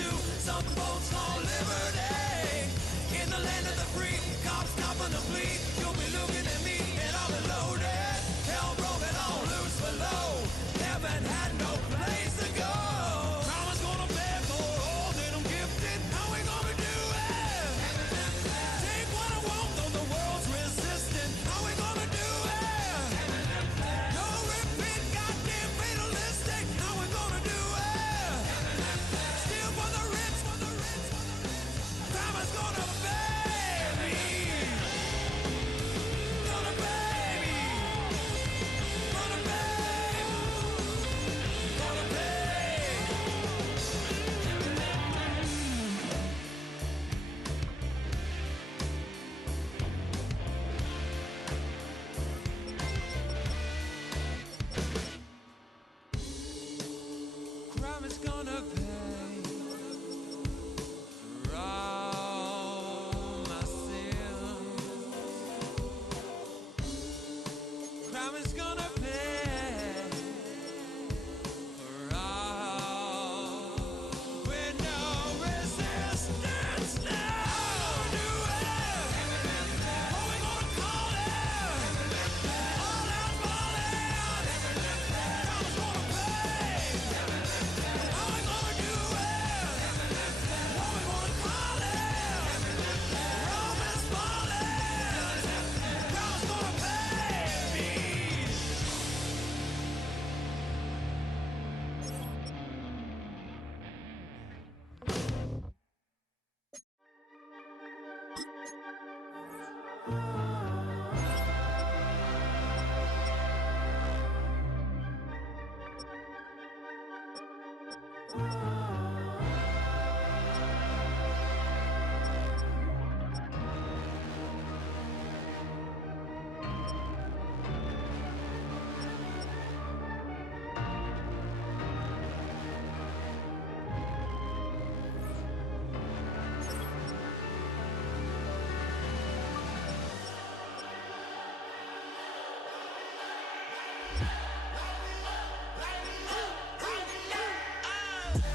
to some folks called liberty. In the land of the free, cops copping a plea. You'll be looking at me and I'll be loaded. Hell broken on loose below. Heaven had no place to go. Karma's gonna pay for all that I'm gifted. How we gonna do it? Take what I want, though the world's resistant. How we gonna do it? No repeat, goddamn fatalistic. How we gonna do it? Steal for the rich, for the rich, for the rich. Karma's gonna pay me. Gonna pay me. Gonna pay. Gonna pay. Crime is gonna pay for all my sins. Crime is gonna pay for all with no resistance now. How we gonna do it? What we gonna call it? All out falling. Karma's gonna pay. How we gonna do it? What we gonna call it? Rome is falling. Karma's gonna pay me.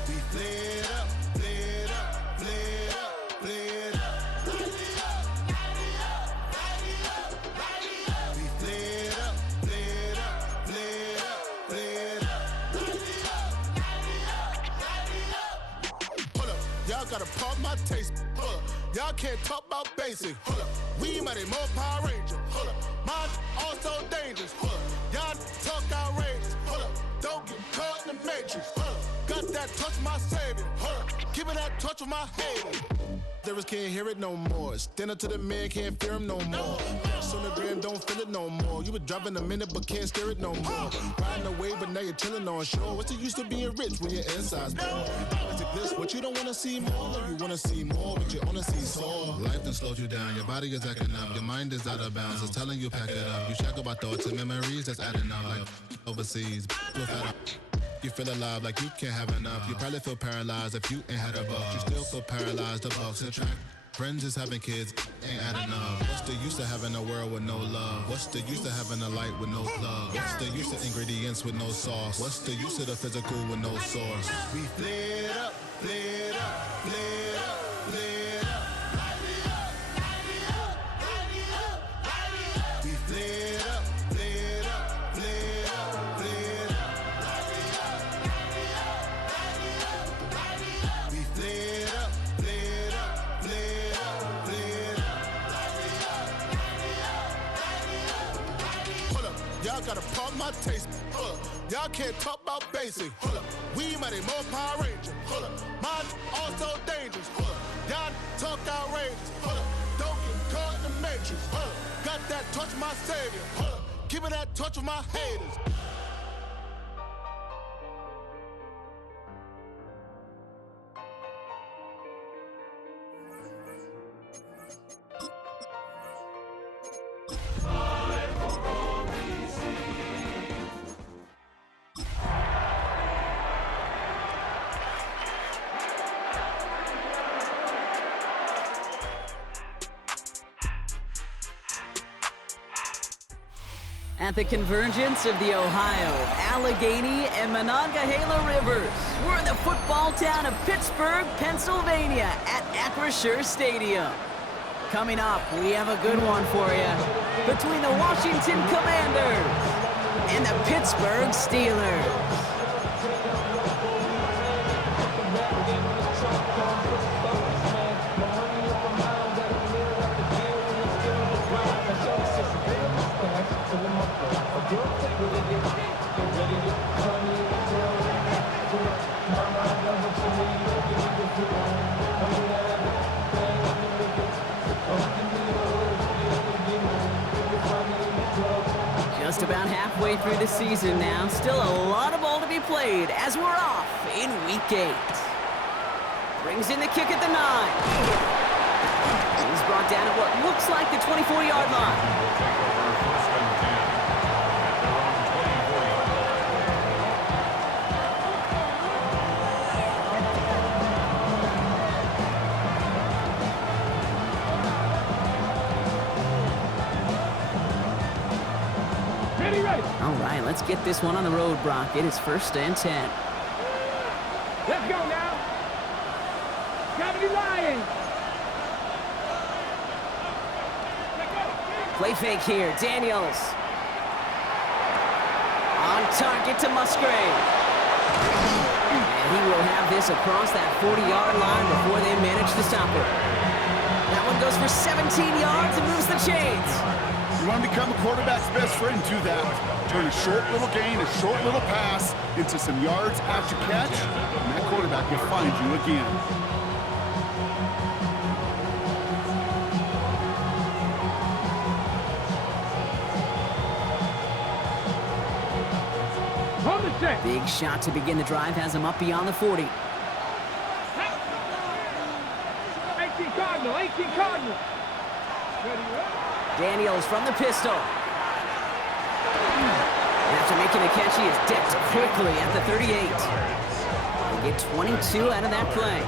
We flared up, flared up, flared up, flared up. We flared up, flared up, flared up, flared up. Hold up, y'all gotta pump my taste. Hold up, y'all can't talk about basic. Hold up, we mighty more Power Ranger. Hold up, mine also dangerous. Hold up, y'all talk outrageous. Hold up, don't get caught in the matrix. Hold up, got that touch my savior. Hold up, give it that touch with my haters. Lyrics can't hear it no more. Stand up to the man, can't fear him no more. Sonogram don't feel it no more. You been driving a minute but can't steer it no more. Riding away but now you're chilling on shore. What's the use of being rich when your inside's poor? Is it this what you don't wanna see more? No, you wanna see more but you wanna see sore. Life done slowed you down, your body is acting up, your mind is out of bounds, it's telling you pack it up. You shackle by thoughts and memories that's adding up like overseas. You feel alive like you can't have enough. You probably feel paralyzed if you ain't had a buck. You still feel paralyzed, the bucks attract. Friends is having kids, ain't adding up. What's the use of having a world with no love? What's the use of having a light with no plug? What's the use of ingredients with no sauce? What's the use of the physical with no source? We flared up, flared up, flared up, flared up. We flared up, flared up, flared up, flared up. We flared up, flared up, flared up, flared up. Hold up, y'all gotta pump my taste. Hold up, y'all can't talk about basic. Hold up, we mighty more Power Ranger. Hold up, mine also dangerous. Hold up, y'all talk outrageous. Hold up, don't get caught in the matrix. Hold up, got that touch my savior. Hold up, give it that touch with my haters. At the convergence of the Ohio, Allegheny, and Monongahela Rivers, we're in the football town of Pittsburgh, Pennsylvania at Acrisure Stadium. Coming up, we have a good one for you between the Washington Commanders and the Pittsburgh Steelers. Just about halfway through the season now. Still a lot of ball to be played as we're off in Week 8. Brings in the kick at the 9. He's brought down at what looks like the 24-yard line. All right, let's get this one on the road, Brock. It is 1st and 10. Let's go now. Gravity Lions. Play fake here. Daniels. On target to Musgrave. And he will have this across that 40-yard line before they manage to stop it. That one goes for 17 yards and moves the chains. You want to become a quarterback's best friend, do that. Turn a short little gain, a short little pass into some yards after catch, and that quarterback will find you again. Hold the check. Big shot to begin the drive has him up beyond the 40. 18 Cardinal, 18 Cardinal. Daniels from the pistol. After making a catch, he is decked quickly at the 38. They get 22 out of that play.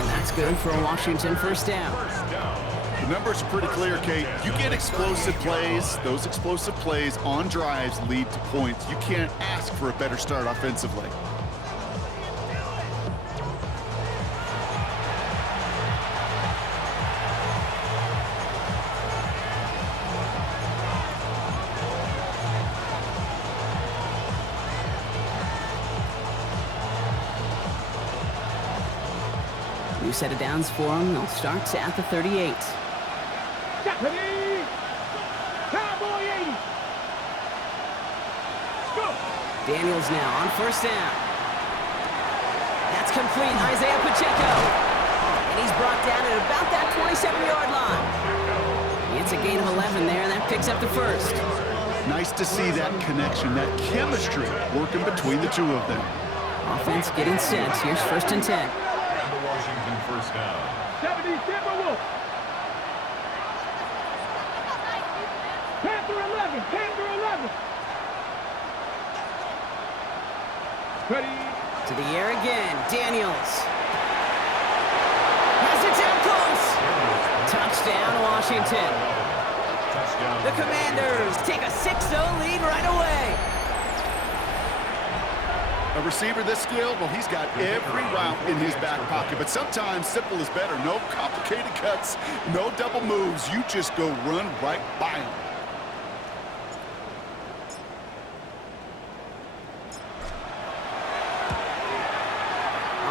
And that's good for a Washington first down. The numbers are pretty clear, Kate. You get explosive plays. Those explosive plays on drives lead to points. You can't ask for a better start offensively. New set of downs for him. They'll start at the 38. Deputy! Cowboy 80! Go! Daniels now on first down. That's complete. Isaiah Pacheco. And he's brought down at about that 27-yard line. It's a gain of 11 there, and that picks up the first. Nice to see that connection, that chemistry working between the two of them. Offense getting set. Here's 1st and 10. Washington first down. 70 Timberwolves. Panther 11, Panther 11. Ready. To the air again. Daniels. Has it down close. Touchdown, Washington. Touchdown. The Commanders take a 6-0 lead right away. A receiver this skilled, well, he's got every route in his back pocket, but sometimes simple is better. No complicated cuts, no double moves. You just go run right by him.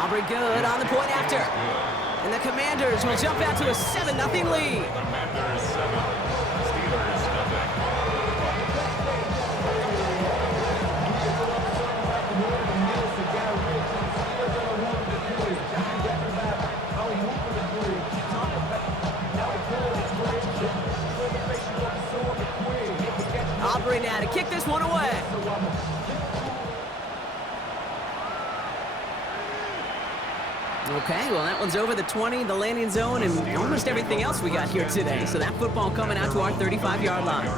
Aubrey good on the point after. And the Commanders will jump out to a 7-0 lead. Commanders 7, Steelers nothing. Aubrey now to kick this one away. Okay, well, that one's over the 20, the landing zone, and almost everything else we got here today. So that football coming out to our 35-yard line.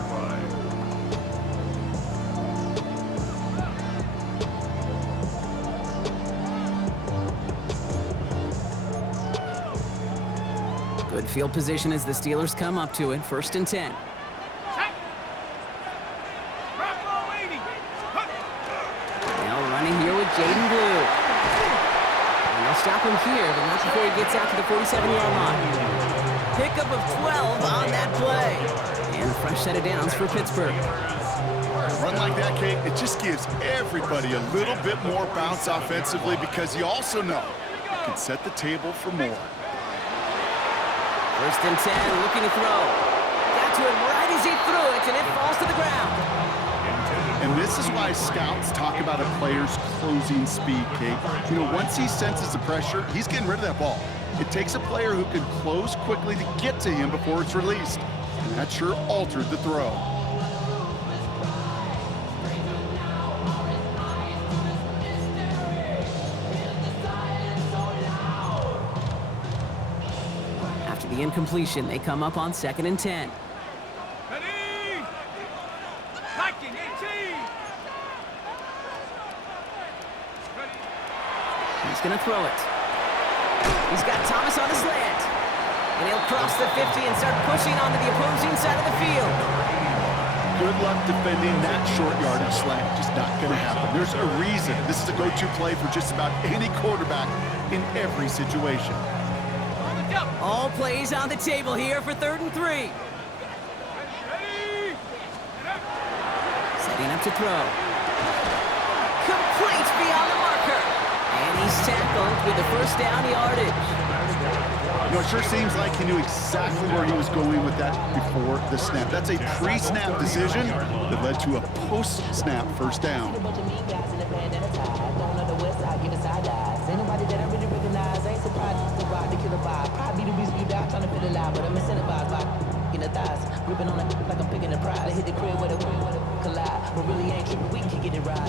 Good field position as the Steelers come up to it. 1st and 10. stop him here, but not before he gets out to the 47-yard line. Pickup of 12 on that play. And a fresh set of downs for Pittsburgh. A run like that, Kate, it just gives everybody a little bit more bounce offensively because you also know you can set the table for more. First and 10, looking to throw. Got to him right as he threw it, and it falls to the ground. And this is why scouts talk about a player's closing speed, Kate. You know, once he senses the pressure, he's getting rid of that ball. It takes a player who can close quickly to get to him before it's released. And that sure altered the throw. After the incompletion, they come up on 2nd and 10. Ready? Liking 18. Ready? He's going to throw it. He's got Thomas on a slant. And he'll cross the 50 and start pushing onto the opposing side of the field. Good luck defending that short yardage slant. Just not going to happen. There's a reason. This is a go-to play for just about any quarterback in every situation. All plays on the table here for 3rd and 3. Ready? Setting up to throw. Complete beyond the marker. And he's tackled with the first down yardage. You know, it sure seems like he knew exactly where he was going with that before the snap. That's a pre-snap decision that led to a post-snap first down.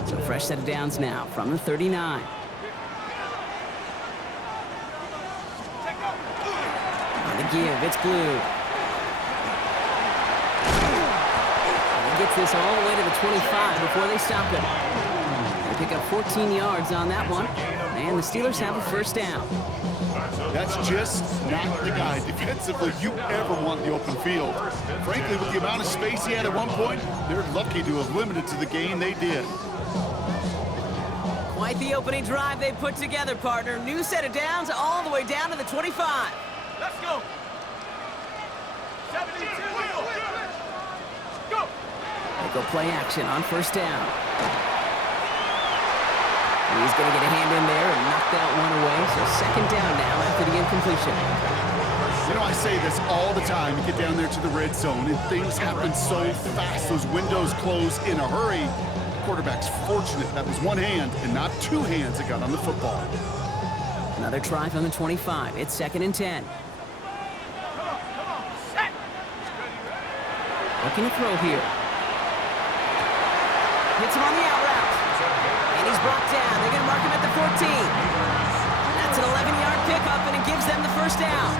So fresh set of downs now from the 39. On the give, it's Blue. And he gets this all the way to the 25 before they stop him. They pick up 14 yards on that one, and the Steelers have a first down. That's just not the guy defensively you ever want in the open field. Frankly, with the amount of space he had at one point, they're lucky to have limited to the gain they did. Quite the opening drive they put together, partner. New set of downs all the way down to the 25. Let's go. 72. Go. They go play action on first down. He's going to get a hand in there and knock that one away. So 2nd down now after the incompletion. You know, I say this all the time. You get down there to the red zone, and things happen so fast. Those windows close in a hurry. The quarterback's fortunate that was one hand and not two hands that got on the football. Another try from the 25. It's 2nd and 10. Set. Looking to throw here. Hits him on the out route. And he's brought down. They're going to mark him at the 14. That's an 11-yard pickup, and it gives them the first down.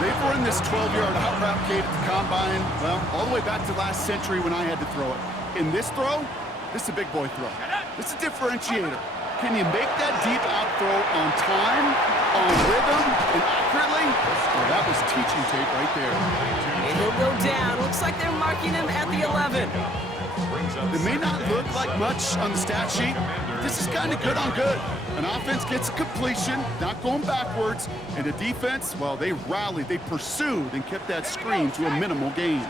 They've run this 12-yard out route, Kate, at the combine, well, all the way back to last century when I had to throw it. In this throw, this is a big boy throw. This is a differentiator. Can you make that deep out throw on time, on rhythm, and accurately? Well, that was teaching tape right there. And he'll go down. Looks like they're marking him at the 11. It may not look like much on the stat sheet, but this is kind of good on good. An offense gets a completion, not going backwards, and the defense, well, they rallied, they pursued, and kept that screen to a minimal gain.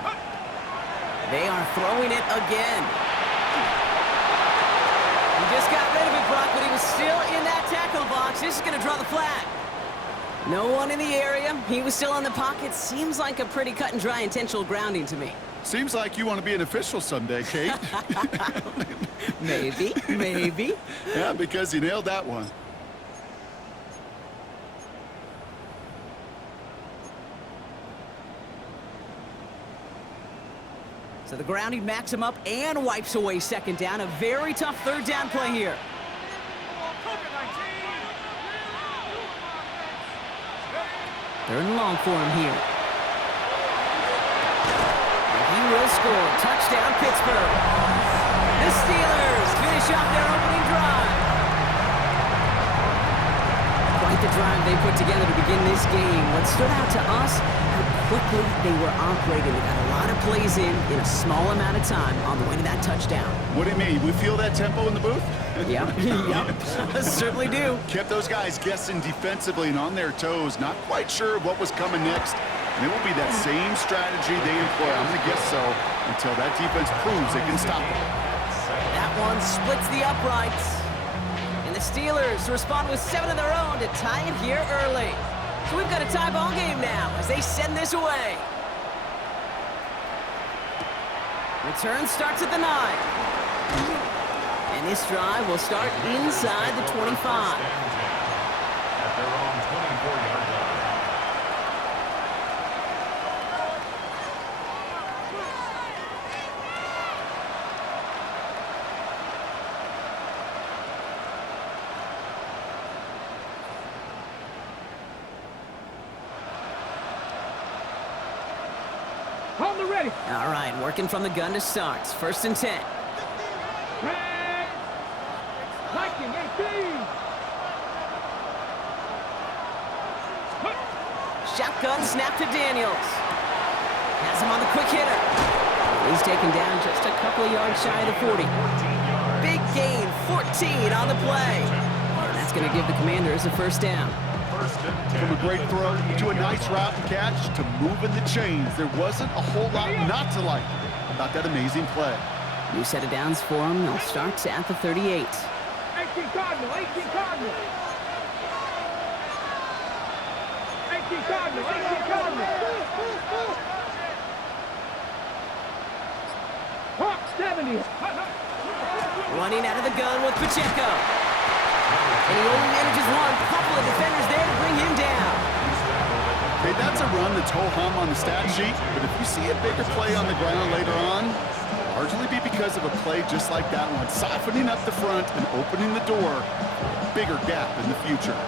They are throwing it again. He just got rid of it, Brock, but he was still in that tackle box. This is going to draw the flag. No one in the area. He was still in the pocket. Seems like a pretty cut and dry intentional grounding to me. Seems like you want to be an official someday, Kate. Maybe, maybe. Yeah, because you nailed that one. So the grounding backs him up and wipes away 2nd down. A very tough 3rd down play here. Third and long for him here. And he will score. Touchdown, Pittsburgh. The Steelers finish off their opening drive. Quite the drive they put together to begin this game. What stood out to us, how quickly they were operating. They got a lot of plays in a small amount of time on the way to that touchdown. What do you mean? We feel that tempo in the booth? Yep, yep, certainly do. Kept those guys guessing defensively and on their toes, not quite sure what was coming next. And it will be that same strategy they employ, I'm going to guess so, until that defense proves they can stop it. That one splits the uprights. And the Steelers respond with 7 of their own to tie it here early. So we've got a tie ball game now as they send this away. Return starts at the 9. And this drive will start inside the 25. At their own 24-yard line. Hold the ready. All right, working from the gun to start. 1st and 10. Viking 18. Shotgun snap to Daniels. Has him on the quick hitter. He's taken down just a couple of yards shy of the 40. Big gain, 14 on the play. And that's going to give the Commanders a 1st down. From a great throw to a nice route and catch to moving the chains. There wasn't a whole lot not to like about that amazing play. New set of downs for him. They'll start at the 38. 18 Cardinal, 18 Cardinal. 18 Cardinal, 18 Cardinal. Hawk 70. Running out of the gun with Pacheco. And he only manages one. Couple of defenders there to bring him down. Okay, that's a run that's ho-hum on the stat sheet, but if you see a bigger play on the ground later on, largely be because of a play just like that one, softening up the front and opening the door, bigger gap in the future.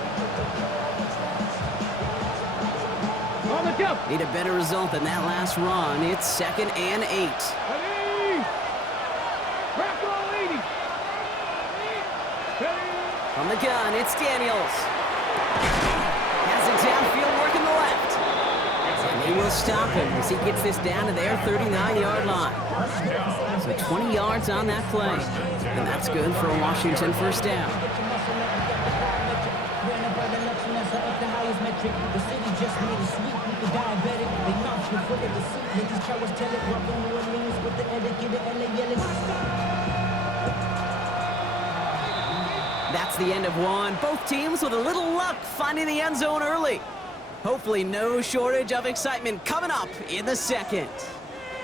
On the jump. Need a better result than that last run. It's 2nd and 8. Ready. Crack roll 80. Ready. From the gun, it's Daniels. Has it downfield, working the left. And they will stop him as he gets this down to their 39-yard line. So 20 yards on that play. And that's good for a Washington 1st down. That's the end of one. Both teams with a little luck finding the end zone early. Hopefully no shortage of excitement coming up in the 2nd.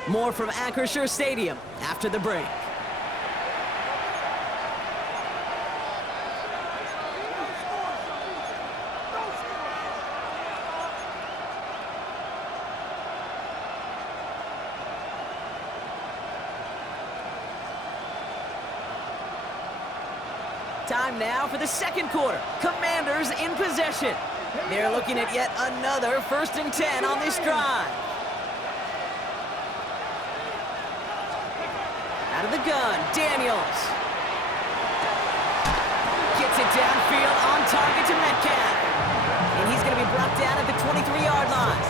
More from Acrisure Stadium after the break. Time now for the 2nd quarter. Commanders in possession. They're looking at yet another 1st and 10 on this drive. Out of the gun, Daniels. Gets it downfield on target to Metcalf. And he's going to be brought down at the 23-yard line.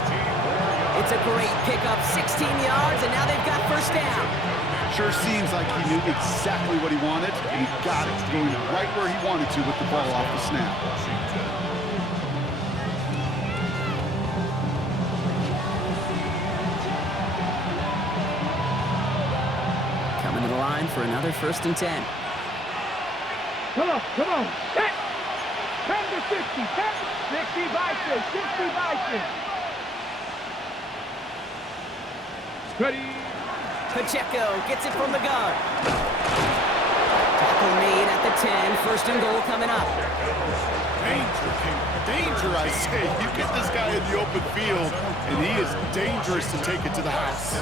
It's a great pickup, 16 yards, and now they've got 1st down. Sure seems like he knew exactly what he wanted, and he got it, going right where he wanted to with the ball off the snap. Coming to the line for another 1st and 10. Come on, come on. 10 to 60, 60 Bison, 60 Bison. Ready. Pacheco gets it from the gun. Tackle made at the 10. 1st and goal coming up. Danger, King. Danger, I say. You get this guy in the open field, and he is dangerous to take it to the house.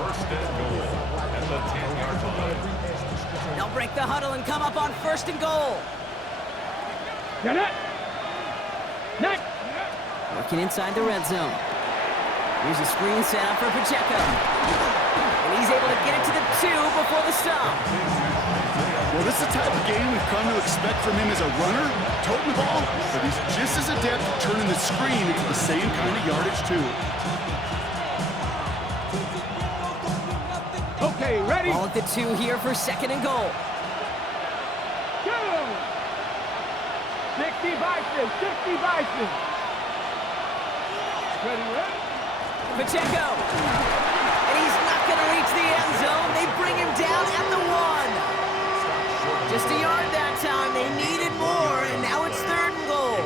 1st and goal at the 10-yard line. They'll break the huddle and come up on 1st and goal. Got it. Next. Working inside the red zone. Here's a screen set up for Pacheco. And he's able to get it to the 2 before the stop. Well, this is the type of game we've come to expect from him as a runner, toting the ball, but he's just as adept at turning the screen into the same kind of yardage, too. Okay, ready? Ball at the 2 here for 2nd and goal. Go! 60 Bison, 60 Bison. Ready? Pacheco. And he's not going to reach the end zone. They bring him down at the 1. Just a yard that time. They needed more, and now it's 3rd and goal.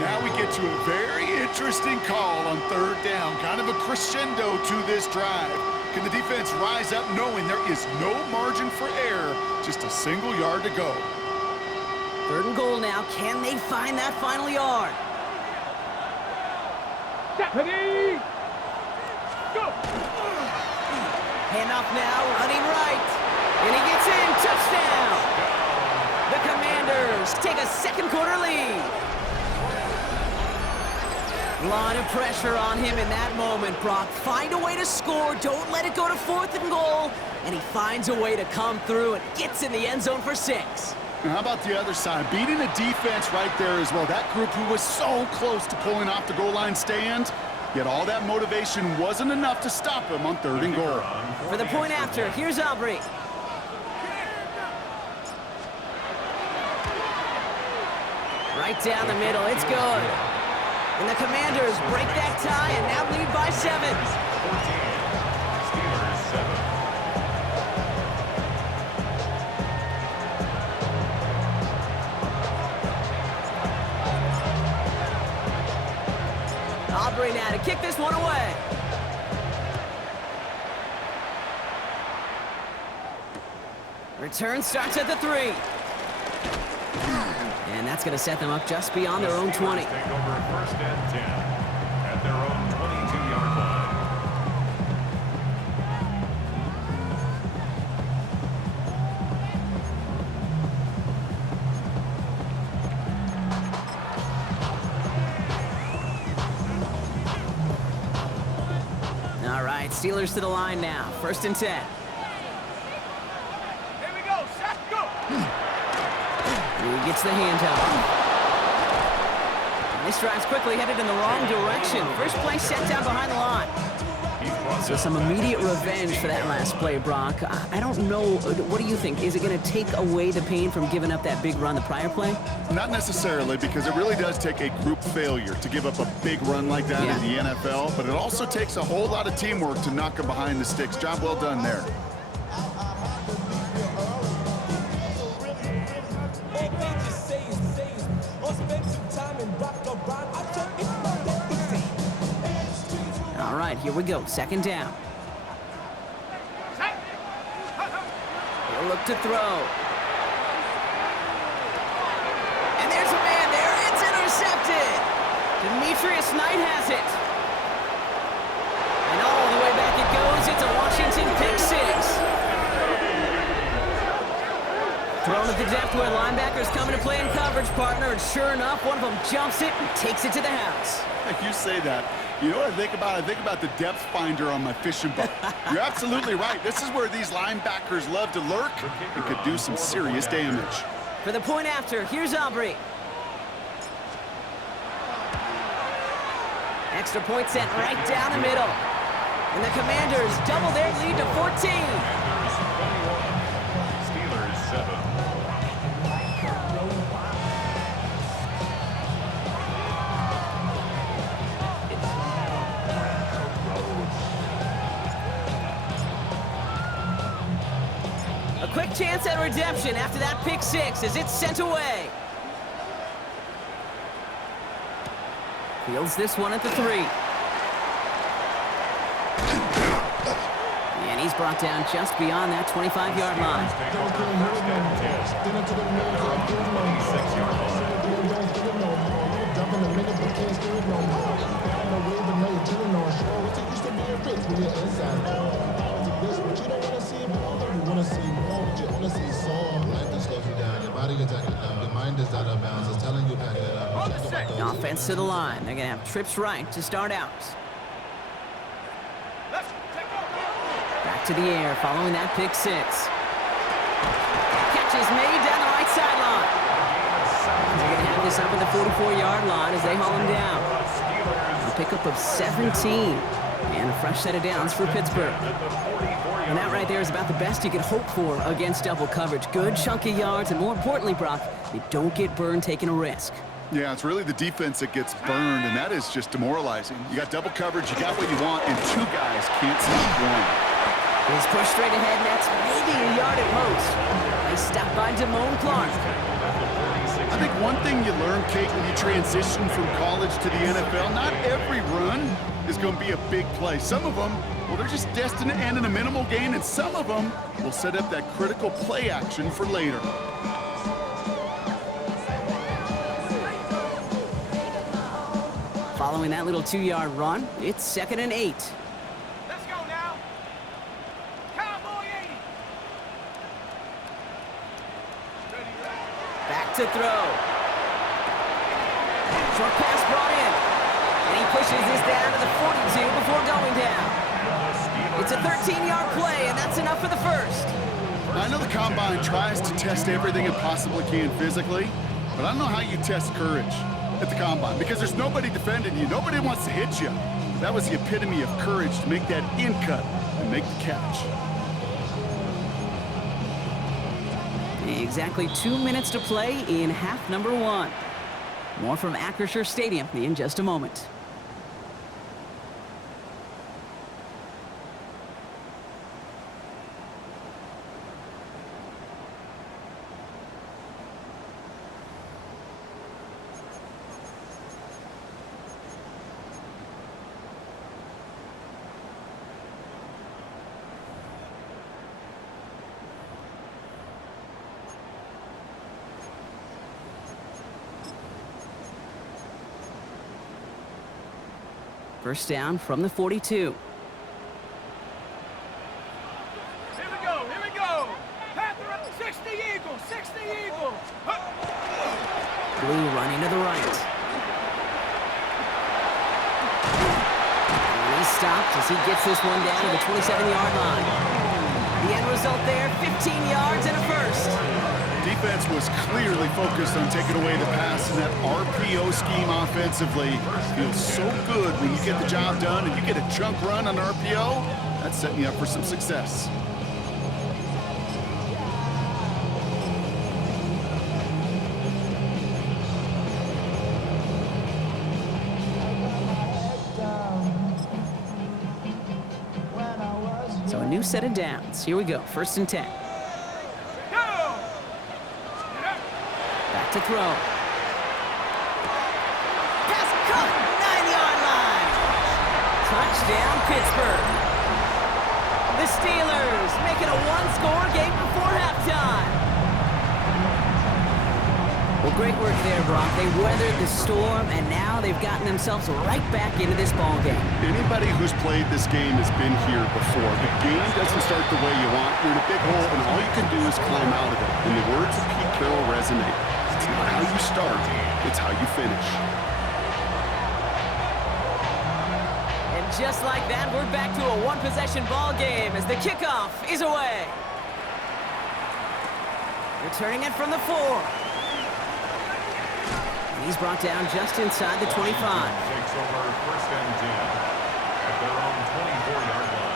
Now we get to a very interesting call on 3rd down. Kind of a crescendo to this drive. Can the defense rise up knowing there is no margin for error? Just a single yard to go. 3rd and goal now. Can they find that final yard? Ready? Go! Handoff now, running right. And he gets in. Touchdown! The Commanders take a 2nd quarter lead. A lot of pressure on him in that moment, Brock. Find a way to score. Don't let it go to 4th and goal. And he finds a way to come through and gets in the end zone for 6. Now how about the other side? Beating the defense right there as well. That group who was so close to pulling off the goal line stand, yet all that motivation wasn't enough to stop him on 3rd and goal. For the point after, here's Aubrey. Right down the middle, it's good. And the Commanders break that tie and now lead by 7. 14. Steelers 7. Aubrey now to kick this one away. Return starts at the 3. And that's going to set them up just beyond their own 20. Take over 1st and 10 at their own 22-yard line. All right, Steelers to the line now. 1st and 10. Here we go, set, go! He gets the handoff. This drive's quickly headed in the wrong direction. First play set down behind the line. So some immediate revenge for that last play, Brock. I don't know. What do you think? Is it going to take away the pain from giving up that big run the prior play? Not necessarily, because it really does take a group failure to give up a big run like that in the NFL, but it also takes a whole lot of teamwork to knock them behind the sticks. Job well done there. All right, here we go. 2nd down. He'll look to throw. And there's a man there. It's intercepted. Demetrius Knight has it. And all the way back it goes. It's a Washington pick 6. Thrown at the depth where linebackers coming to play in coverage, partner. And sure enough, one of them jumps it and takes it to the house. You say that. You know what I think about? I think about the depth finder on my fishing boat. You're absolutely right. This is where these linebackers love to lurk and could do some serious damage. For the point after, here's Aubrey. Extra point sent right down the middle. And the Commanders double their lead to 14. Steelers 7. A quick chance at redemption after that pick 6 as it's sent away. Fields this one at the 3. And he's brought down just beyond that 25-yard line. Take over 1st and 10 at their own 26-yard line. Your body gets acting up. Your mind is out of bounds. It's telling you back it up. The offense to the line. They're going to have trips right to start out. Back to the air following that pick 6. Catch is made down the right sideline. They're going to have this up at the 44-yard line as they haul him down. A pickup of 17. And a fresh set of downs for Pittsburgh. And that right there is about the best you could hope for against double coverage. Good chunky yards, and more importantly, Brock, you don't get burned taking a risk. Yeah, it's really the defense that gets burned, and that is just demoralizing. You got double coverage, you got what you want, and two guys can't stop one. He's pushed straight ahead, and that's maybe a yard at most. They stop by Damone Clark. I think one thing you learn, Kate, when you transition from college to the NFL, not every run is going to be a big play. Some of them, well, they're just destined to end in a minimal gain, and some of them will set up that critical play action for later. Following that little 2-yard run, it's 2nd and 8. Let's go now. Cowboy 80. Back to throw. Short pass brought in. And he pushes this down to the 42 before going down. It's a 13-yard play, and that's enough for the first. I know the Combine tries to test everything it possibly can physically, but I don't know how you test courage at the Combine, because there's nobody defending you. Nobody wants to hit you. That was the epitome of courage, to make that in cut and make the catch. Exactly 2 minutes to play in half number 1. More from Acrisure Stadium in just a moment. First down from the 42. Here we go. Panther up, 60 Eagles, 60 Eagles. Blue running to the right. And he's stopped as he gets this one down to the 27-yard line. The end result there, 15 yards and a first. Defense was clearly focused on taking away the pass, and that RPO scheme offensively feels so good when you get the job done and you get a chunk run on RPO. That's setting you up for some success. So a new set of downs. Here we go, 1st and 10. Back to throw. Pass caught, 9-yard line. Touchdown, Pittsburgh. The Steelers make it a one-score game before halftime. Well, great work there, Brock. They weathered the storm, and now they've gotten themselves right back into this ball game. Anybody who's played this game has been here before. The game doesn't start the way you want. You're in a big hole, and all you can do is climb out of it. And the words of Pete Carroll resonate. It's not how you start, it's how you finish. And just like that, we're back to a one-possession ball game as the kickoff is away. Returning it from the 4. And he's brought down just inside the 25. Takes over 1st and 10 at their own 24-yard line.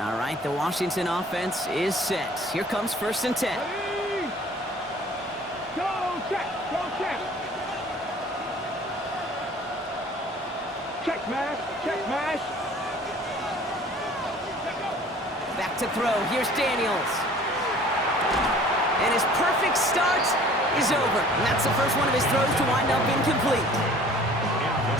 All right, the Washington offense is set. Here comes 1st and 10. Ready? Go check. Check mash. Back to throw. Here's Daniels. And his perfect start is over. And that's the first one of his throws to wind up incomplete.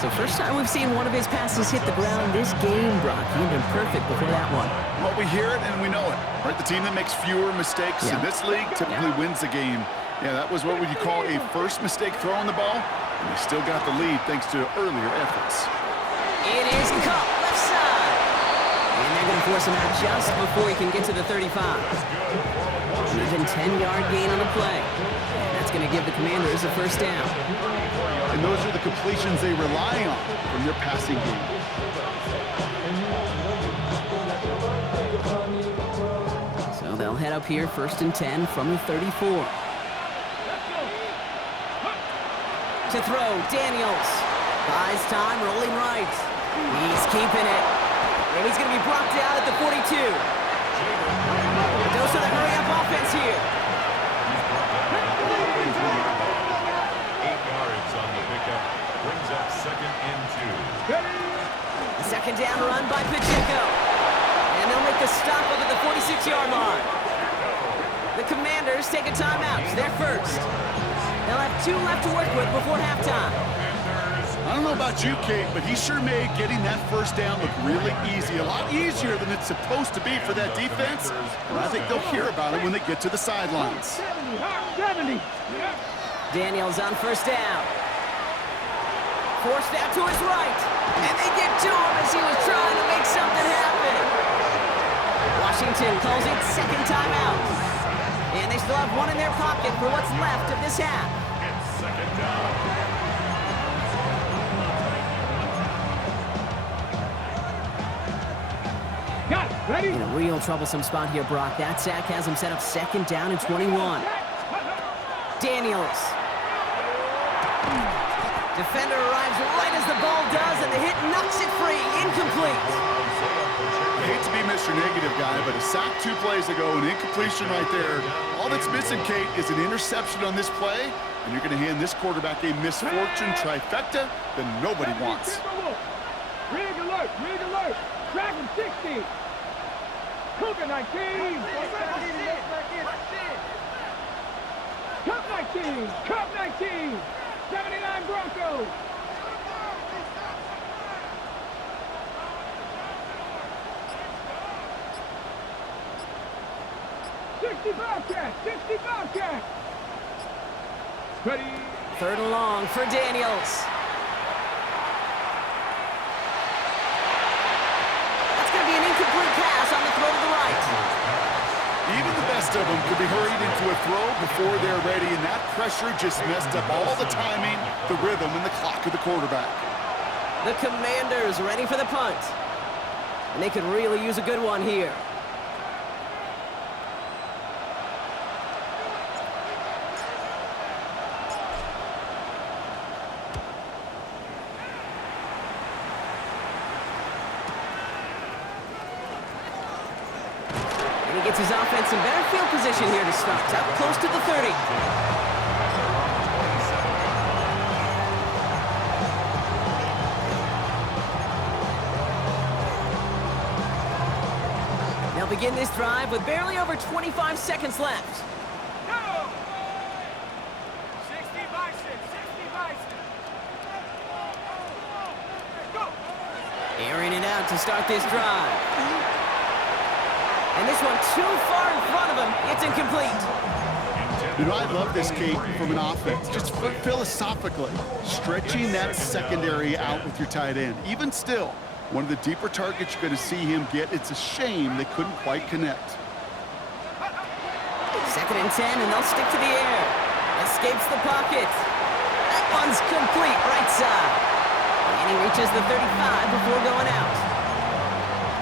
So first time we've seen one of his passes hit the ground this game, Brock. He'd been perfect before that one. Well, we hear it and we know it, right? The team that makes fewer mistakes in this league typically wins the game. Yeah, that was what would you call a first mistake throwing the ball, and they still got the lead thanks to earlier efforts. It is caught left side. And they're going to and force him out just before he can get to the 35. An even 10-yard gain on the play. And that's going to give the Commanders a first down. And those are the completions they rely on from their passing game. So they'll head up here, 1st and 10 from the 34. To throw, Daniels. Buys time, rolling right. He's keeping it. And he's going to be brought down at the 42. A dose of the hurry-up offense here. 8 yards on the pickup. Brings up 2nd and 2. The second down run by Pacheco. And they'll make the stop up at the 46-yard line. The Commanders take a timeout. They're first. They'll have 2 left to work with before halftime. I don't know about you, Kate, but he sure made getting that first down look really easy. A lot easier than it's supposed to be for that defense. And I think they'll hear about it when they get to the sidelines. 70. Daniels on first down. Forced out to his right. And they get to him as he was trying to make something happen. Washington calls it second timeout. And they still have 1 in their pocket for what's left of this half. It's 2nd down. Got it. Ready? In a real troublesome spot here, Brock. That sack has him set up 2nd down and 21. Daniels. Defender arrives right as the ball does, and the hit knocks it free. Incomplete. I hate to be Mr. Negative guy, but a sack 2 plays ago, an incompletion right there. All that's missing, Kate, is an interception on this play, and you're going to hand this quarterback a misfortune trifecta that nobody wants. Rig alert. Rig alert. Dragon 60. Cougar 19. Cup 19. Cup 19. 79 Broncos. Bobcat. 60 Bobcat. Ready. 3rd and long for Daniels. That's going to be an incomplete pass on the throw to the right. Even the best of them could be hurried into a throw before they're ready, and that pressure just messed up all the timing, the rhythm, and the clock of the quarterback. The Commanders ready for the punt. And they could really use a good one here. And he gets his offense in better field position here to start. Up close to the 30. They'll begin this drive with barely over 25 seconds left. Go! 60 Bison. 60 Bison. Go! Airing it out to start this drive. And this one too far in front of him. It's incomplete. You know, I love this, Kate, from an offense. Just philosophically, stretching that secondary out with your tight end. Even still, one of the deeper targets you're going to see him get. It's a shame they couldn't quite connect. 2nd and 10, and they'll stick to the air. Escapes the pocket. That one's complete, right side. And he reaches the 35 before going out.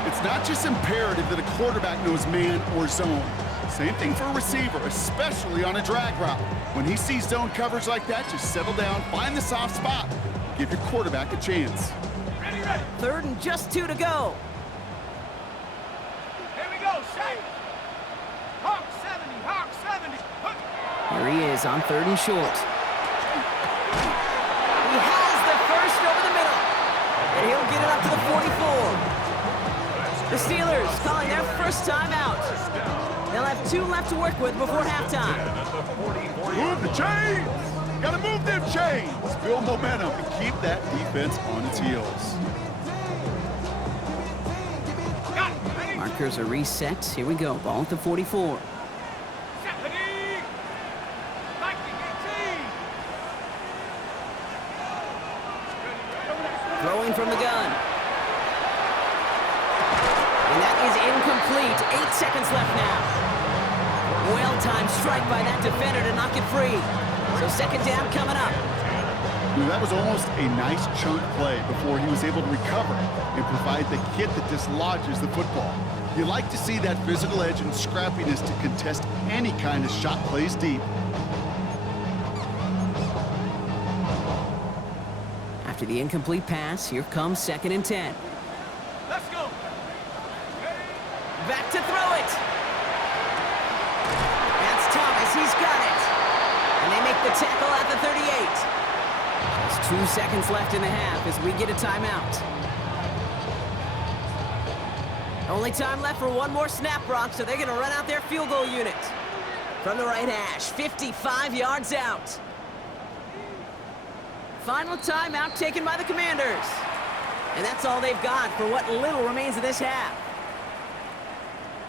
It's not just imperative that a quarterback knows man or zone. Same thing for a receiver, especially on a drag route. When he sees zone coverage like that, just settle down, find the soft spot, give your quarterback a chance. Ready, ready. 3rd and just 2 to go. Here we go. Shake. Hawk 70. Hawk 70. Here he is on 3rd and short. He has the first over the middle. And he'll get it up to the 44. The Steelers calling their first time out. They'll have 2 left to work with before halftime. Move the chains! Gotta move them chains! Build momentum and keep that defense on its heels. Markers are reset. Here we go. Ball at the 44. Throwing from the gun. And that is incomplete. 8 seconds left now. Well-timed strike by that defender to knock it free. So second down coming up. That was almost a nice chunk play before he was able to recover and provide the hit that dislodges the football. You like to see that physical edge and scrappiness to contest any kind of shot plays deep. After the incomplete pass, here comes 2nd and 10. Let's go. Back to throw it. That's Thomas. He's got it. And they make the tackle at the 38. Just 2 seconds left in the half as we get a timeout. Only time left for one more snap, Brock, so they're going to run out their field goal unit. From the right hash, 55 yards out. Final timeout taken by the Commanders. And that's all they've got for what little remains of this half.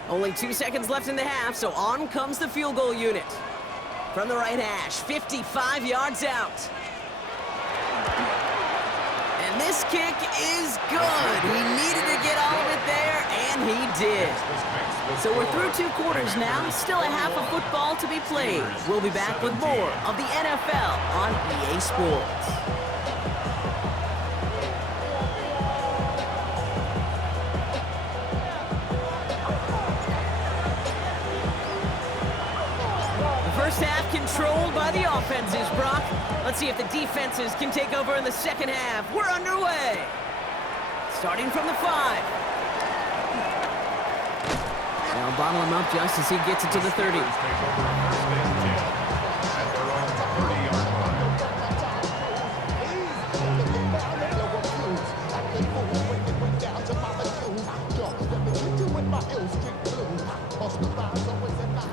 Only 2 seconds left in the half, so on comes the field goal unit. From the right hash, 55 yards out. And this kick is good. He needed to get all of it there, and he did. So we're through 2 quarters now. Still a half of football to be played. We'll be back with more of the NFL on EA Sports. First half controlled by the offenses, Brock. Let's see if the defenses can take over in the second half. We're underway. Starting from the 5. Now bottle him up just as he gets it to the 30.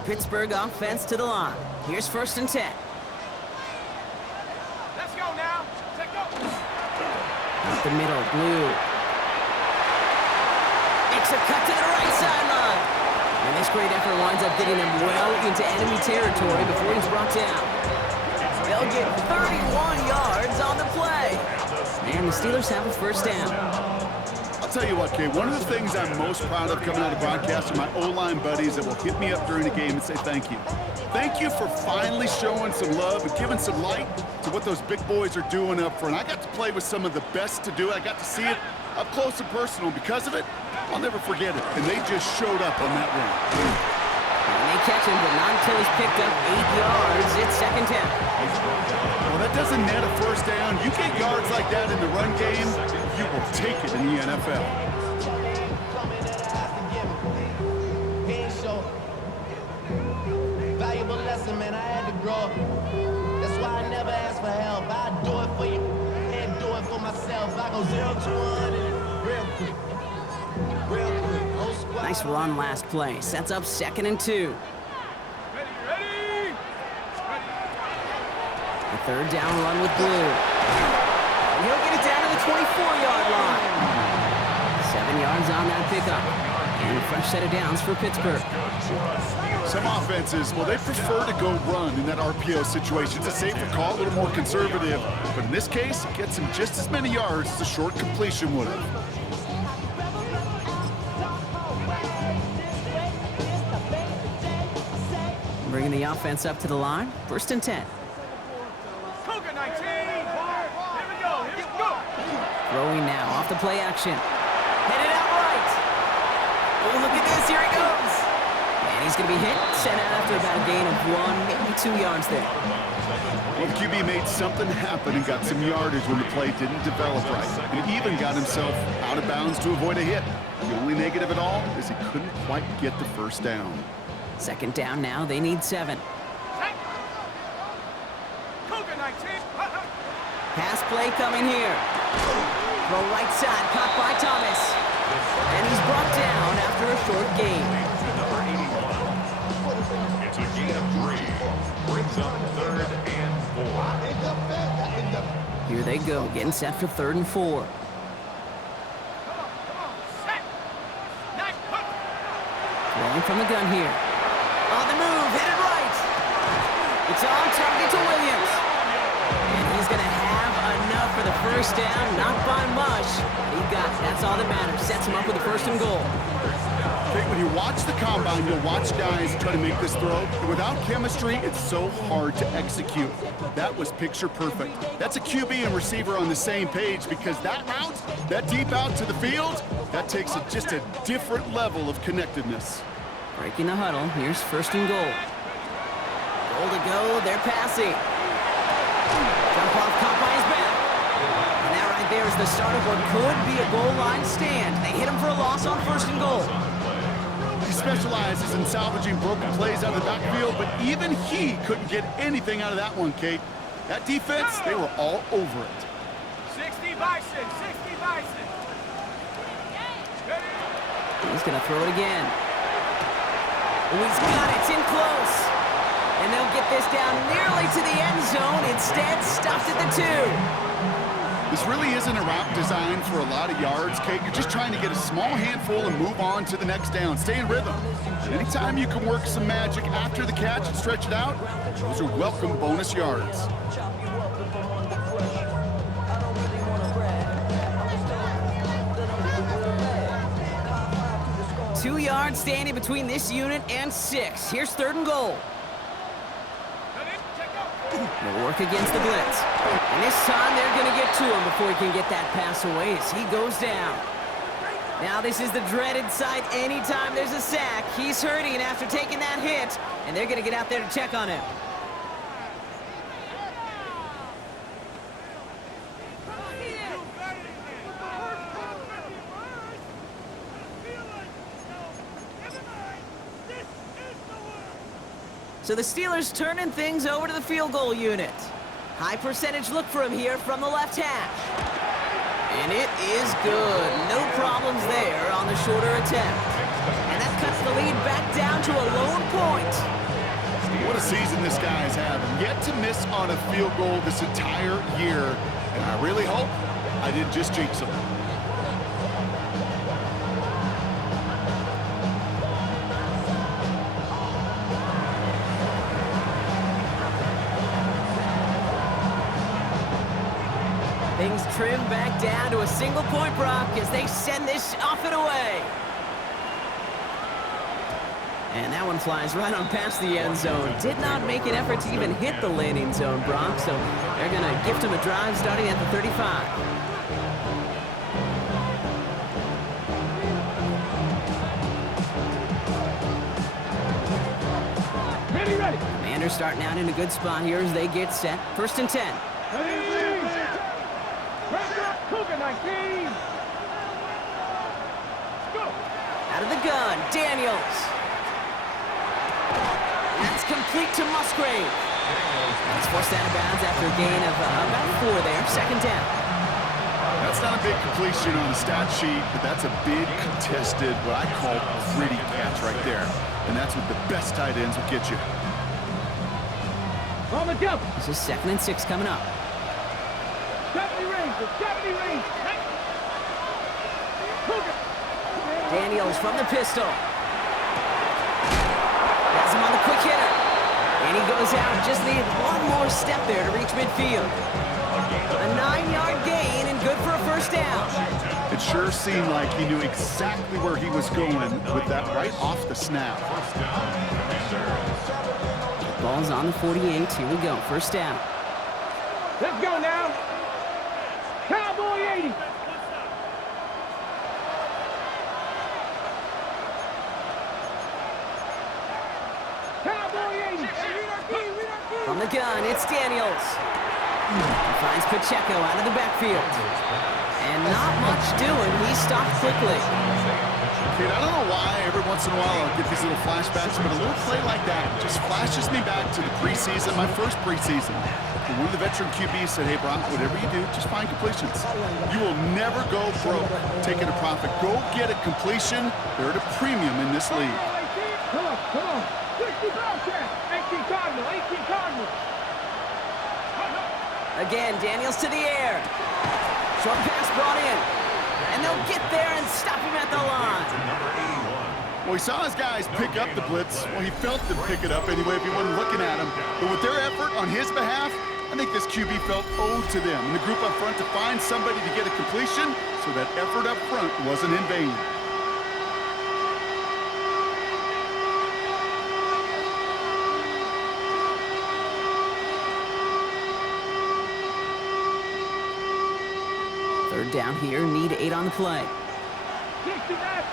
Pittsburgh offense to the line. Here's 1st and 10. Let's go now. Take go. Up the middle, Blue. Makes a cut to the right sideline. And this great effort winds up getting him well into enemy territory before he's brought down. They'll get 31 yards on the play. And the Steelers have a 1st down. I'll tell you what, Kay, one of the things I'm most proud of coming out of broadcast are my O-line buddies that will hit me up during the game and say thank you. Thank you for finally showing some love and giving some light to what those big boys are doing up front. I got to play with some of the best to do it. I got to see it up close and personal. Because of it, I'll never forget it. And they just showed up on that run. And they catch him, but not until he's picked up 8 yards. It's 2nd down. Well, that doesn't net a 1st down. You get yards like that in the run game, you will take it in the NFL. Valuable lesson, man. I had to grow up. That's why I never ask for help. I do it for you and do it for myself. I go 0 to 100 real quick. Real quick. Nice run last play. Sets up 2nd and 2. Ready. The 3rd down run with Blue. And he'll get it down to the 24-yard line. 7 yards on that pickup. And a fresh set of downs for Pittsburgh. Some offenses, well, they prefer to go run in that RPO situation. It's a safer call, a little more conservative. But in this case, it gets him just as many yards as a short completion would have. Bringing the offense up to the line. 1st and 10. Cougar 19. Here we go. Throwing now off the play action. Headed out right. Oh, look at this. Here he goes. And he's going to be hit. Sent out after about a gain of 1, maybe 2 yards there. Well, the QB made something happen and got some yardage when the play didn't develop right. And even got himself out of bounds to avoid a hit. The only negative at all is he couldn't quite get the 1st down. 2nd down now. They need 7. Cougar 19. Pass play coming here. Throw right side, caught by Thomas. And he's brought down after a short gain. Number 81. It's a gain of 3. Brings up 3rd and 4. Here they go, getting set for 3rd and 4. Set. Nice. Rolling from the gun here. On the move, headed right. It's on target to Williams. And he's going to have enough for the 1st down, not by much. He got that that's all that matters. Sets him up with a 1st and goal. Okay, when you watch the combine, you'll watch guys try to make this throw. And without chemistry, it's so hard to execute. That was picture perfect. That's a QB and receiver on the same page, because that route, that deep out to the field, that takes just a different level of connectedness. Breaking the huddle. Here's 1st and goal. Goal to go. They're passing. Jump off, caught by his back. And that right there is the start of what could be a goal line stand. They hit him for a loss on 1st and goal. He specializes in salvaging broken plays out of the backfield, but even he couldn't get anything out of that one, Kate. That defense, they were all over it. 60 Bison, 60 Bison. He's going to throw it again. Oh, he's got it. It's in close. And they'll get this down nearly to the end zone. Instead, stuffed at the 2. This really isn't a route designed for a lot of yards, Kate. You're just trying to get a small handful and move on to the next down. Stay in rhythm. Anytime you can work some magic after the catch and stretch it out, those are welcome bonus yards. Two yards standing between this unit and 6. Here's 3rd and goal. They'll work against the blitz. And this time they're going to get to him before he can get that pass away as he goes down. Now this is the dreaded sight anytime there's a sack. He's hurting after taking that hit, and they're going to get out there to check on him. So the Steelers turning things over to the field goal unit. High percentage look for him here from the left hash. And it is good. No problems there on the shorter attempt. And that cuts the lead back down to a lone point. What a season this guy's having. Yet to miss on a field goal this entire year. And I really hope I didn't just jinx him. Things trim back down to a single point, Brock, as they send this off and away. And that one flies right on past the end zone. Did not make an effort to even hit the landing zone, Brock, so they're going to gift him a drive starting at the 35. Ready. Commanders starting out in a good spot here as they get set. 1st and 10. Cougar 19. Go. Out of the gun, Daniels. That's complete to Musgrave. That's forced out of bounds after a gain of about 4 there. 2nd down. That's not a big completion on the stat sheet, but that's a big contested, what I call gritty catch right there. And that's what the best tight ends will get you. On the jump. This is 2nd and 6 coming up. 70 range. Daniels from the pistol. Has him on the quick hitter. And he goes out. Just needed one more step there to reach midfield. A 9-yard gain and good for a 1st down. It sure seemed like he knew exactly where he was going with that right off the snap. Ball's on the 48. Here we go. 1st down. Let's go now. Cowboy 80. Cowboy 80. From the gun, it's Daniels. He finds Pacheco out of the backfield. And not much doing. He stopped quickly. Kid, I don't know why every once in a while I'll get these little flashbacks, but a little play like that just flashes me back to the preseason, my first preseason. And one of the veteran QBs said, hey, Brock, whatever you do, just find completions. You will never go broke taking a profit. Go get a completion. They're at a premium in this league. Come on. 60 Bobcat. 18 Cardinal. Again, Daniels to the air. Short pass brought in. And they'll get there and stop him at the line. Well, he saw his guys pick up the blitz. Well, he felt them pick it up anyway if he wasn't looking at him. But with their effort on his behalf, I think this QB felt owed to them and the group up front to find somebody to get a completion so that effort up front wasn't in vain. Third down here, need 8 on the play. 60 left,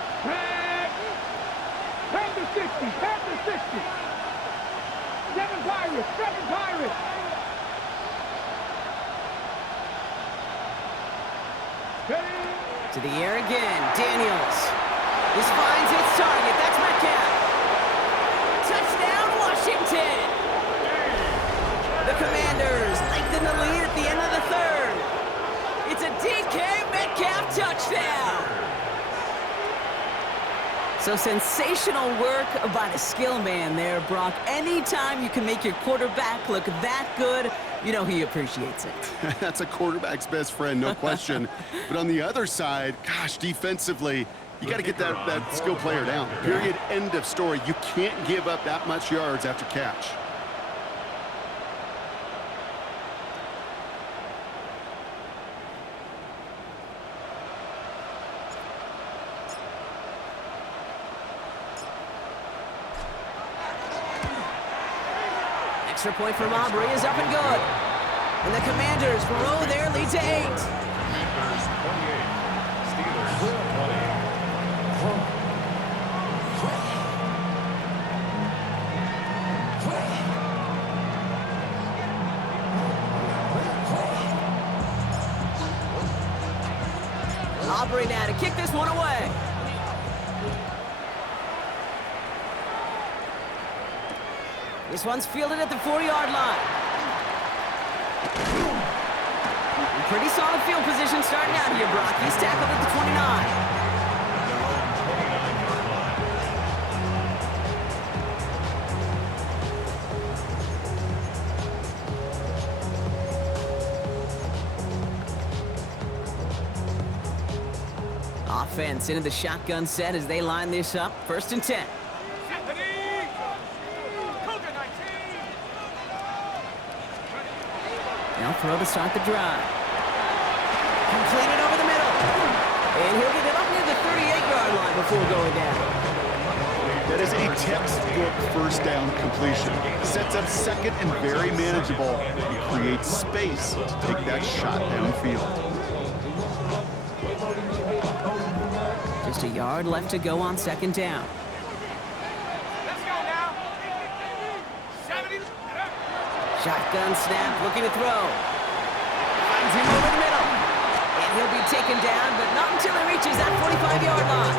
10 to 60, 10 to 60. 7 Pirates, 7 Pirates. To the air again, Daniels. This finds its target, that's Metcalf. Touchdown, Washington! The Commanders lengthen the lead at the end of the third. It's a DK Metcalf touchdown! So sensational work by the skill man there, Brock. Anytime you can make your quarterback look that good, you know he appreciates it. That's a quarterback's best friend, no question. But on the other side, gosh, defensively, you got to get that skill player down. Period, end of story. You can't give up that much yards after catch. Extra point from Aubrey is up and good. And the Commanders grow their lead to 8. Commanders 28, Steelers 20. Aubrey now to kick this one away. This one's fielded at the 40-yard line. Pretty solid field position starting out here, Brock. He's tackled at the 29. Offense into the shotgun set as they line this up. 1st and 10. They'll throw to start the drive. Completed over the middle. And he'll get it up near the 38-yard line before going down. That is a textbook first down completion. Sets up second and very manageable. It creates space to take that shot downfield. Just a yard left to go on 2nd down. Let's go now. 70. Shotgun snap, looking to throw. Finds him over the middle. And he'll be taken down, but not until he reaches that 45-yard line.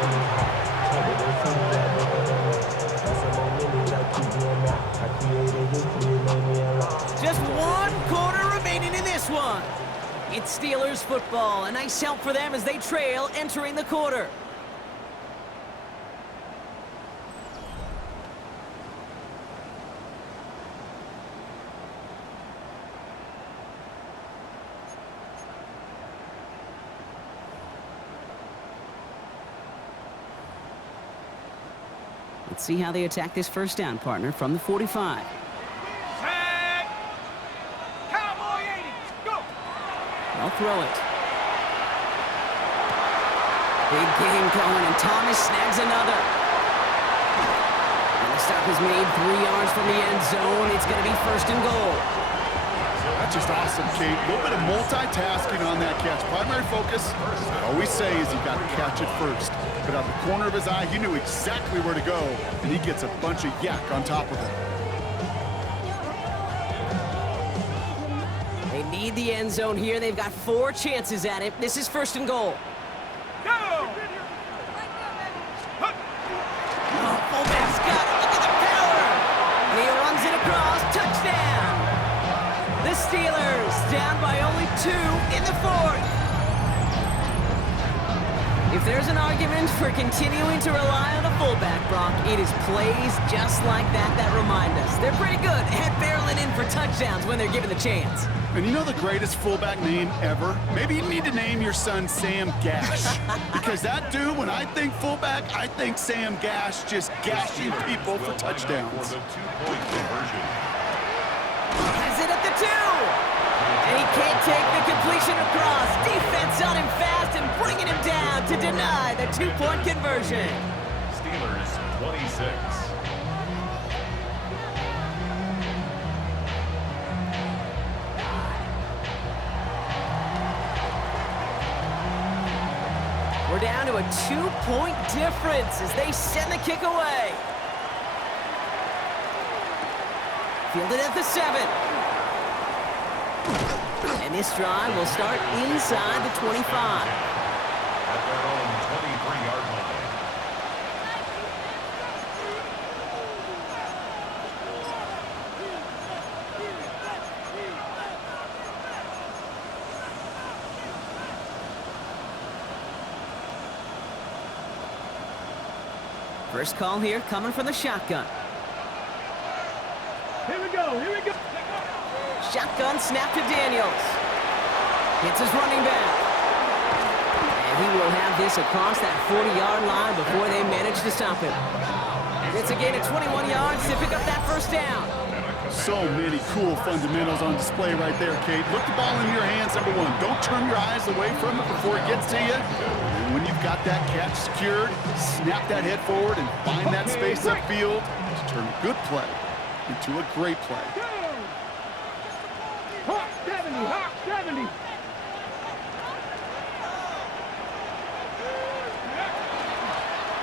Just 1 quarter remaining in this one. It's Steelers football. A nice help for them as they trail entering the quarter. Let's see how they attack this 1st down, partner, from the 45. Set. Cowboy 80. Go. They'll throw it. Big game going, and Thomas snags another. And the stop is made 3 yards from the end zone. It's going to be 1st and goal. That's just awesome, Kate. A little bit of multitasking on that catch. Primary focus, I always say, is you got to catch it first. But out the corner of his eye, he knew exactly where to go, and he gets a bunch of yak on top of it. They need the end zone here. They've got 4 chances at it. This is 1st and goal. Go. Oh, fullback's got it. Look at the power. And he runs it across. Touchdown. The Steelers down by only 2 in the 4th. If there's an argument for continuing to rely on a fullback, Brock, it is plays just like that remind us. They're pretty good at barreling in for touchdowns when they're given the chance. And you know the greatest fullback name ever? Maybe you need to name your son Sam Gash. Because that dude, when I think fullback, I think Sam Gash just gashing people for touchdowns. For the 2-point conversion. Has it at the 2. And he can't take the completion across. Defense on him fast and bringing him down to deny the two-point conversion. Steelers 26. We're down to a two-point difference as they send the kick away. Fielded at the 7. And this drive will start inside the 25. At their own 23-yard line. First call here coming from the shotgun. Here we go, here we go. Shotgun snap to Daniels. Hits his running back. And he will have this across that 40-yard line before they manage to stop him. It's a gain of 21 yards to pick up that first down. So many cool fundamentals on display right there, Kate. Look the ball in your hands, number one. Don't turn your eyes away from it before it gets to you. And when you've got that catch secured, snap that head forward and find that space upfield to turn a good play into a great play. Hawk 70, Hawk 70.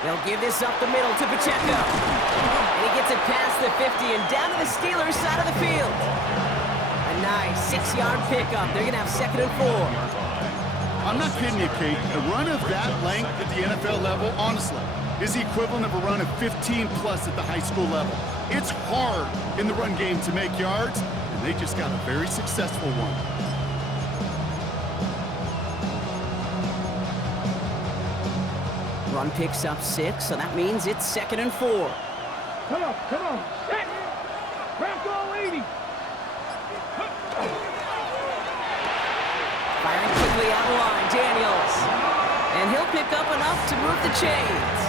They'll give this up the middle to Pacheco. And he gets it past the 50 and down to the Steelers' side of the field. A nice 6-yard pickup. They're going to have 2nd and 4. I'm not kidding you, Kate. A run of that length at the NFL level, honestly, is the equivalent of a run of 15-plus at the high school level. It's hard in the run game to make yards, and they just got a very successful one. Run picks up 6, so that means it's 2nd and 4. Come on, come on. Set. Bronco 80. Firing quickly out of line, Daniels. And he'll pick up enough to move the chains.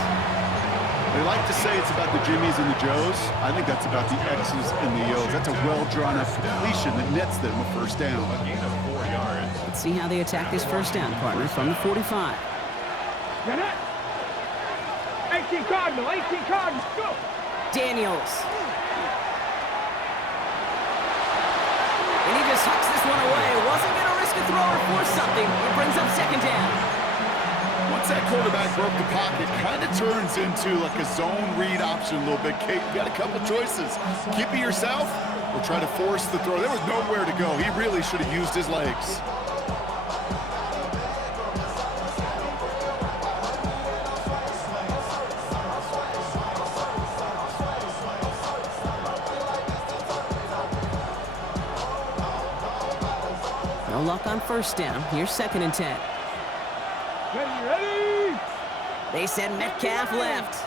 They like to say it's about the Jimmies and the Joes. I think that's about the X's and the O's. That's a well-drawn-up completion that nets them a first down. A gain of 4 yards. Let's see how they attack this first down, partner, from the 45. Got it. 18 Cardinal, 18 Cardinal. Go. Daniels. And he just hucks this one away. Wasn't going to risk a throw or force something. It brings up 2nd down. Once that quarterback broke the pocket, kind of turns into like a zone read option a little bit. Kate, you got a couple choices. Keep it yourself or try to force the throw. There was nowhere to go. He really should have used his legs. No luck on first down. Here's 2nd and 10. Ready, ready. They send Metcalf left.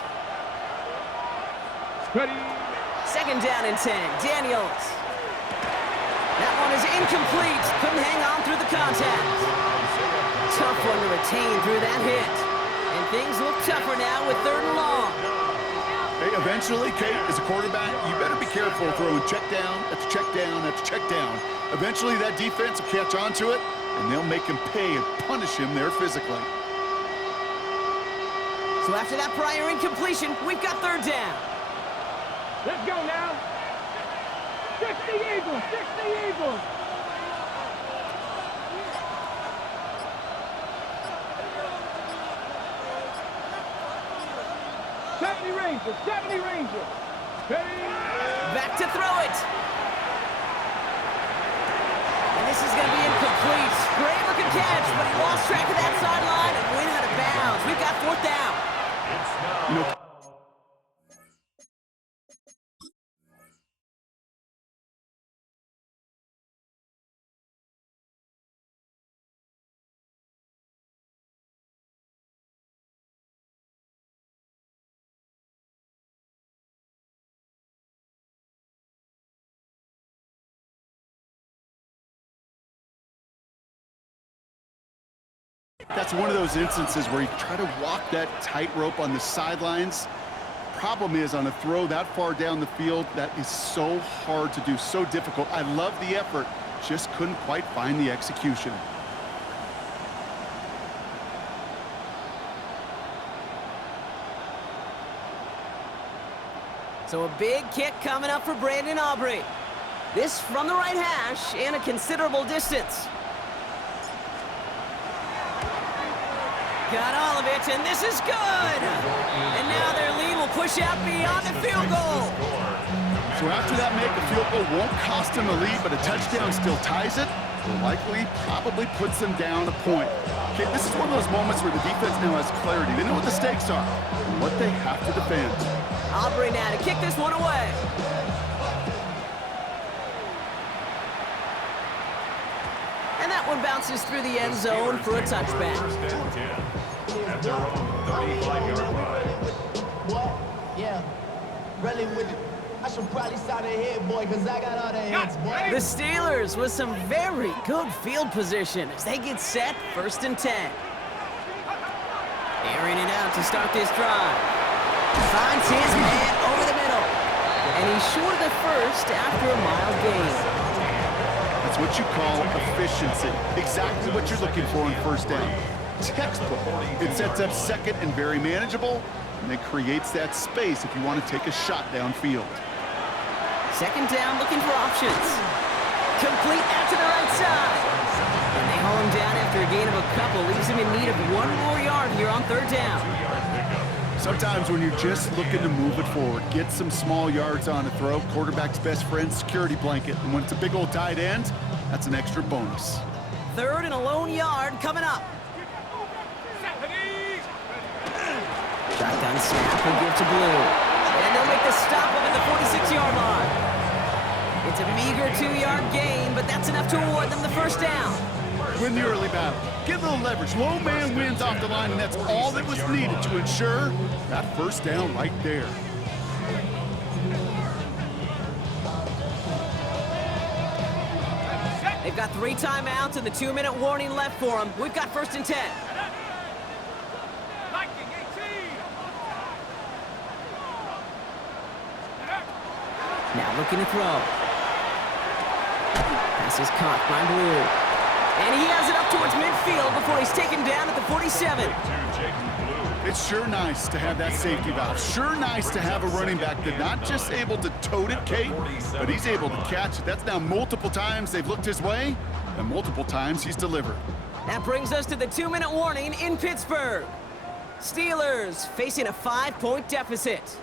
Ready. 2nd down and 10. Daniels. That one is incomplete. Couldn't hang on through the contact. Tough one to retain through that hit. And things look tougher now with 3rd and long. Hey, eventually, Kate, as a quarterback, you better be careful throwing check down after check down after check down. Eventually, that defense will catch on to it, and they'll make him pay and punish him there physically. So after that prior incompletion, we've got 3rd down. Let's go now. 60 Eagles, 60 Eagles. Rangers, 70 Rangers. Ready. Back to throw it. And this is going to be incomplete. Great looking catch, but he lost track of that sideline and went out of bounds. We've got 4th down. You know, that's one of those instances where you try to walk that tightrope on the sidelines. Problem is, on a throw that far down the field, that is so hard to do, so difficult. I love the effort. just couldn't quite find the execution. So a big kick coming up for Brandon Aubrey. This from the right hash and a considerable distance. Got all of it, and this is good! And now their lead will push out beyond the field goal. So after that make, a field goal won't cost them the lead, but a touchdown still ties it. Likely, probably puts them down a point. Okay, this is one of those moments where the defense now has clarity. They know what the stakes are and what they have to defend. Aubrey now to kick this one away. And that one bounces through the end zone for a touchback. First and 10 at their own 35-yard line. What? Yeah. Really with it. I should probably start ahead, boy, because I got all the hits, boy. The Steelers with some very good field position as they get set, 1st and 10. Airing it out to start this drive. Finds his man over the middle. And he's short of the first after a mild gain. That's what you call efficiency. Exactly what you're looking for in first down. Textbook. It sets up second and very manageable, and it creates that space if you want to take a shot downfield. 2nd down, looking for options. Complete out to the right side. And they haul him down after a gain of a couple. Leaves him in need of 1 more yard here on 3rd down. Sometimes when you're just looking to move it forward, get some small yards on a throw, quarterback's best friend, security blanket. And when it's a big old tight end, that's an extra bonus. 3rd and a lone yard coming up. Shotgun snap will give to Blue. And they'll make the stop up at the 46-yard line. It's a meager 2-yard gain, but that's enough to award them the 1st down. Win the early battle. Get a little leverage. Low man wins off the line, and that's all that was needed to ensure that 1st down right there. They've got 3 timeouts and the 2-minute warning left for them. We've got 1st and 10. Now looking to throw. Pass is caught by Blue. And he has it up towards midfield before he's taken down at the 47. It's sure nice to have that safety valve. Sure nice to have a running back that's not just able to tote it, Kate, but he's able to catch it. That's now multiple times they've looked his way, and multiple times he's delivered. That brings us to the 2-minute warning in Pittsburgh. Steelers facing a 5-point deficit.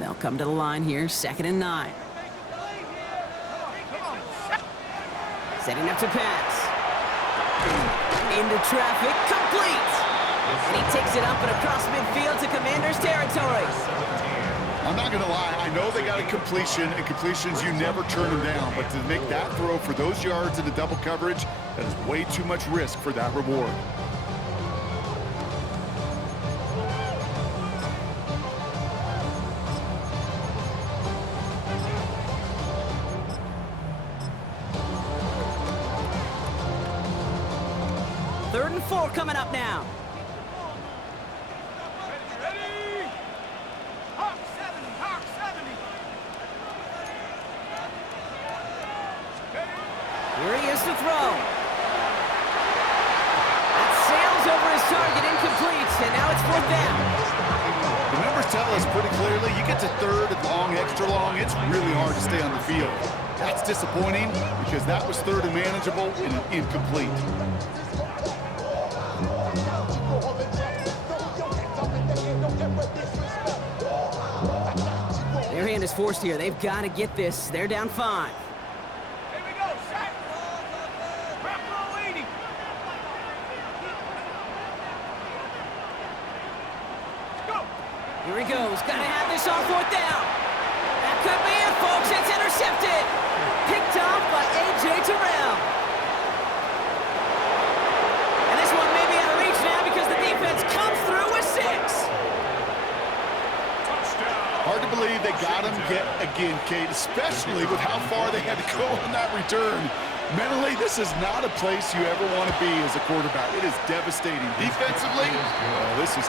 They'll come to the line here, 2nd and 9. Setting up to pass. Into traffic, complete! And he takes it up and across midfield to Commander's territory. I'm not going to lie, I know they got a completion, and completions, you never turn them down. But to make that throw for those yards into double coverage, that is way too much risk for that reward. Third and 4 coming up now. Here he is to throw. That sails over his target, incomplete, and now it's 4th down. The numbers tell us pretty clearly, you get to 3rd and long, extra long, it's really hard to stay on the field. That's disappointing because that was 3rd and manageable and incomplete. Their hand is forced here. They've got to get this. They're down 5. Here he goes. Got to have this on 4th down. That could be it, folks. It's intercepted. Picked off by A.J. Terrell. to believe they got him yet again, Kate, especially with how far they had to go on that return. Mentally, this is not a place you ever want to be as a quarterback. It is devastating. Defensively, this is